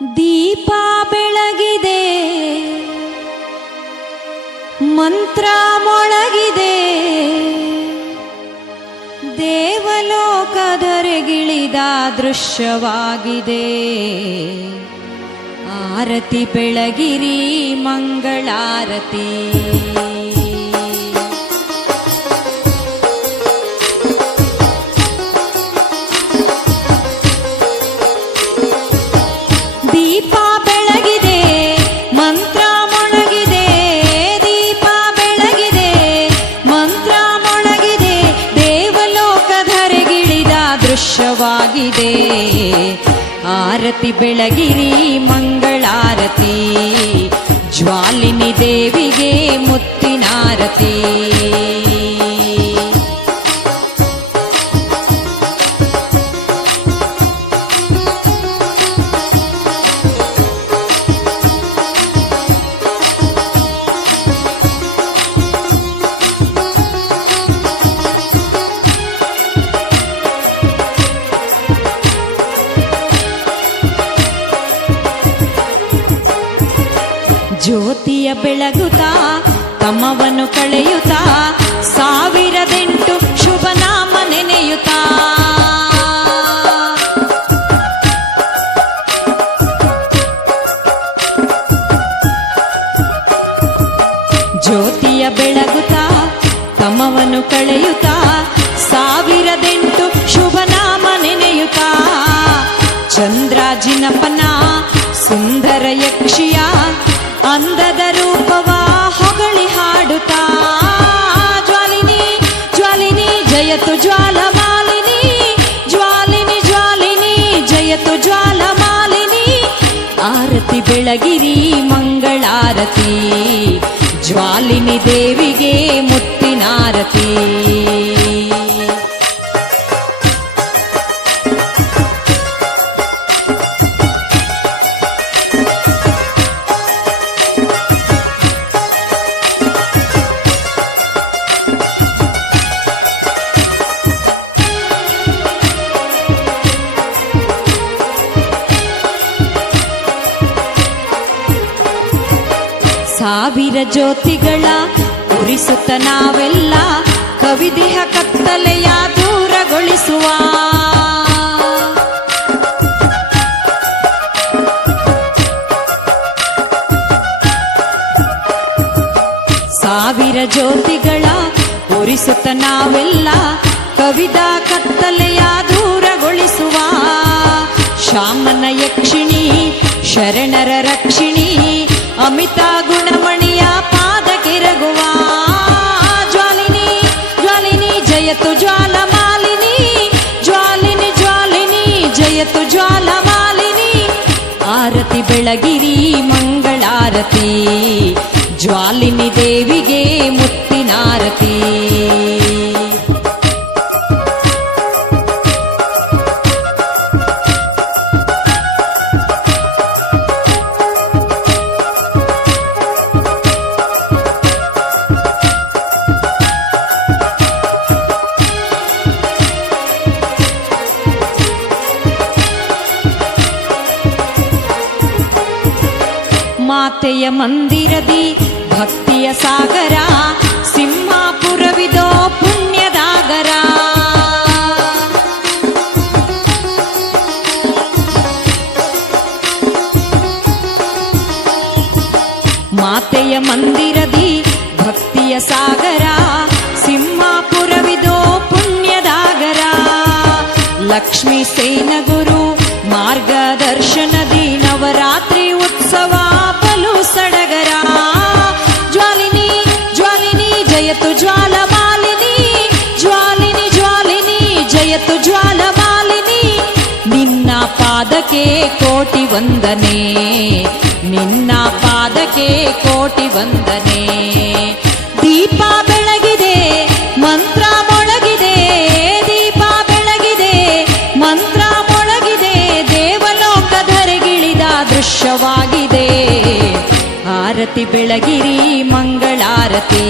ದೀಪ ಬೆಳಗಿದೆ, ಮಂತ್ರ ಮೊಳಗಿದೆ, ದೇವಲೋಕದರೆಗಿಳಿದ ದೃಶ್ಯವಾಗಿದೆ. ಆರತಿ ಬೆಳಗಿರಿ ಮಂಗಳಾರತಿ. ದೀಪ ಬೆಳಗಿದೆ, ಮಂತ್ರ ಮೊಳಗಿದೆ, ದೀಪ ಬೆಳಗಿದೆ, ಮಂತ್ರ ಮೊಳಗಿದೆ, ದೇವಲೋಕದರೆಗಿಳಿದ ದೃಶ್ಯವಾಗಿದೆ. ಆರತಿ ಬೆಳಗಿರಿ ಮಂಗಳಾರತಿ, ಜ್ವಾಲಿನಿ ದೇವಿಗೆ ಮುತ್ತಿನಾರತಿ. ಜ್ಯೋತಿಯ ಬೆಳಗುತ್ತಾ ತಮವನ್ನು ಕಳೆಯುತ್ತಾ, 1008 ಶುಭ ನಾಮ ನೆನೆಯುತ್ತಾ. ಜ್ಯೋತಿಯ ಬೆಳಗುತ್ತಾ ತಮವನ್ನು ಕಳೆಯುತ್ತಾ, 1008 ಶುಭ ನಾಮ ನೆನೆಯುತ್ತಾ. ಚಂದ್ರಾಜಿನಪನ ಸುಂದರ ಯಕ್ಷಿಯ ಅಂದದ ರೂಪವ ಹೊಗಳಿ ಹಾಡುತ್ತಾ. ಜ್ವಾಲಿನಿ ಜ್ವಾಲಿನಿ ಜಯತು ಜ್ವಾಲಮಾಲಿನಿ, ಜ್ವಾಲಿನಿ ಜ್ವಾಲಿನಿ ಜಯತು ಜ್ವಾಲಮಾಲಿನಿ. ಆರತಿ ಬೆಳಗಿರಿ ಮಂಗಳಾರತಿ, ಜ್ವಾಲಿನಿ ದೇವಿಗೆ ಮುತ್ತಿನಾರತಿ. ಸಾವಿರ ಜ್ಯೋತಿಗಳ ಉರಿಸುತ್ತ ನಾವೆಲ್ಲ ಕವಿದೇಹ ಕತ್ತಲೆಯ ದೂರಗೊಳಿಸುವ. ಸಾವಿರ ಜ್ಯೋತಿಗಳ ಉರಿಸುತ್ತ ನಾವೆಲ್ಲ ಕವಿದ ಕತ್ತಲೆಯ ದೂರಗೊಳಿಸುವ. ಶಾಮನ ಯಕ್ಷಿಣಿ ಶರಣರ ರಕ್ಷಿಣಿ, ಅಮಿತ ಗುಣಮಣಿಯ ಪಾದಕ್ಕಿರಗುವ. ಜ್ವಾಲಿನಿ ಜ್ವಾಲಿನಿ ಜಯತು ಜ್ವಾಲಮಾಲಿನಿ, ಜ್ವಾಲಿನಿ ಜ್ವಾಲಿನಿ ಜಯತು ಜ್ವಾಲಮಾಲಿನಿ. ಆರತಿ ಬೆಳಗಿರಿ ಮಂಗಳಾರತಿ, ಜ್ವಾಲಿನಿ ದೇವಿಗೆ ಮುತ್ತಿನಾರತಿ. ಮಾತೆಯ ಮಂದಿರದಿ ಭಕ್ತಿಯ ಸಾಗರ, ಸಿಂಹಾಪುರವಿದೋ ಪುಣ್ಯದಾಗರ. ಮಾತೆಯ ಮಂದಿರದಿ ಭಕ್ತಿಯ ಸಾಗರ, ಸಿಂಹಾಪುರವಿದೋ ಪುಣ್ಯದಾಗರ. ಲಕ್ಷ್ಮೀ ಸೇನಗುರು ಮಾರ್ಗದರ್ಶನದಿ ನವರಾತ್ರಿ ಉತ್ಸವ ಬಲು ಸಡಗರ. ಜ್ವಾಲಿನಿ ಜ್ವಾಲಿನಿ ಜಯತು ಜ್ವಾಲಮಾಲಿನಿ, ಜ್ವಾಲಿನಿ ಜ್ವಾಲಿನಿ ಜಯತು ಜ್ವಾಲಮಾಲಿನಿ. ನಿನ್ನ ಪಾದಕ್ಕೆ ಕೋಟಿ ವಂದನೆ, ನಿನ್ನ ಪಾದಕ್ಕೆ ಕೋಟಿ ವಂದನೆ. ದೀಪ ಬೆಳಗಿದೆ, ಮಂತ್ರ ಮೊಳಗಿದೆ, ದೀಪ ಬೆಳಗಿದೆ, ಮಂತ್ರ ಮೊಳಗಿದೆ, ದೇವಲೋಕದರೆಗಿಳಿದ ದೃಶ್ಯವಾಗಿದೆ. ಆರತಿ ಬೆಳಗಿರಿ ಮಂಗಳಾರತಿ,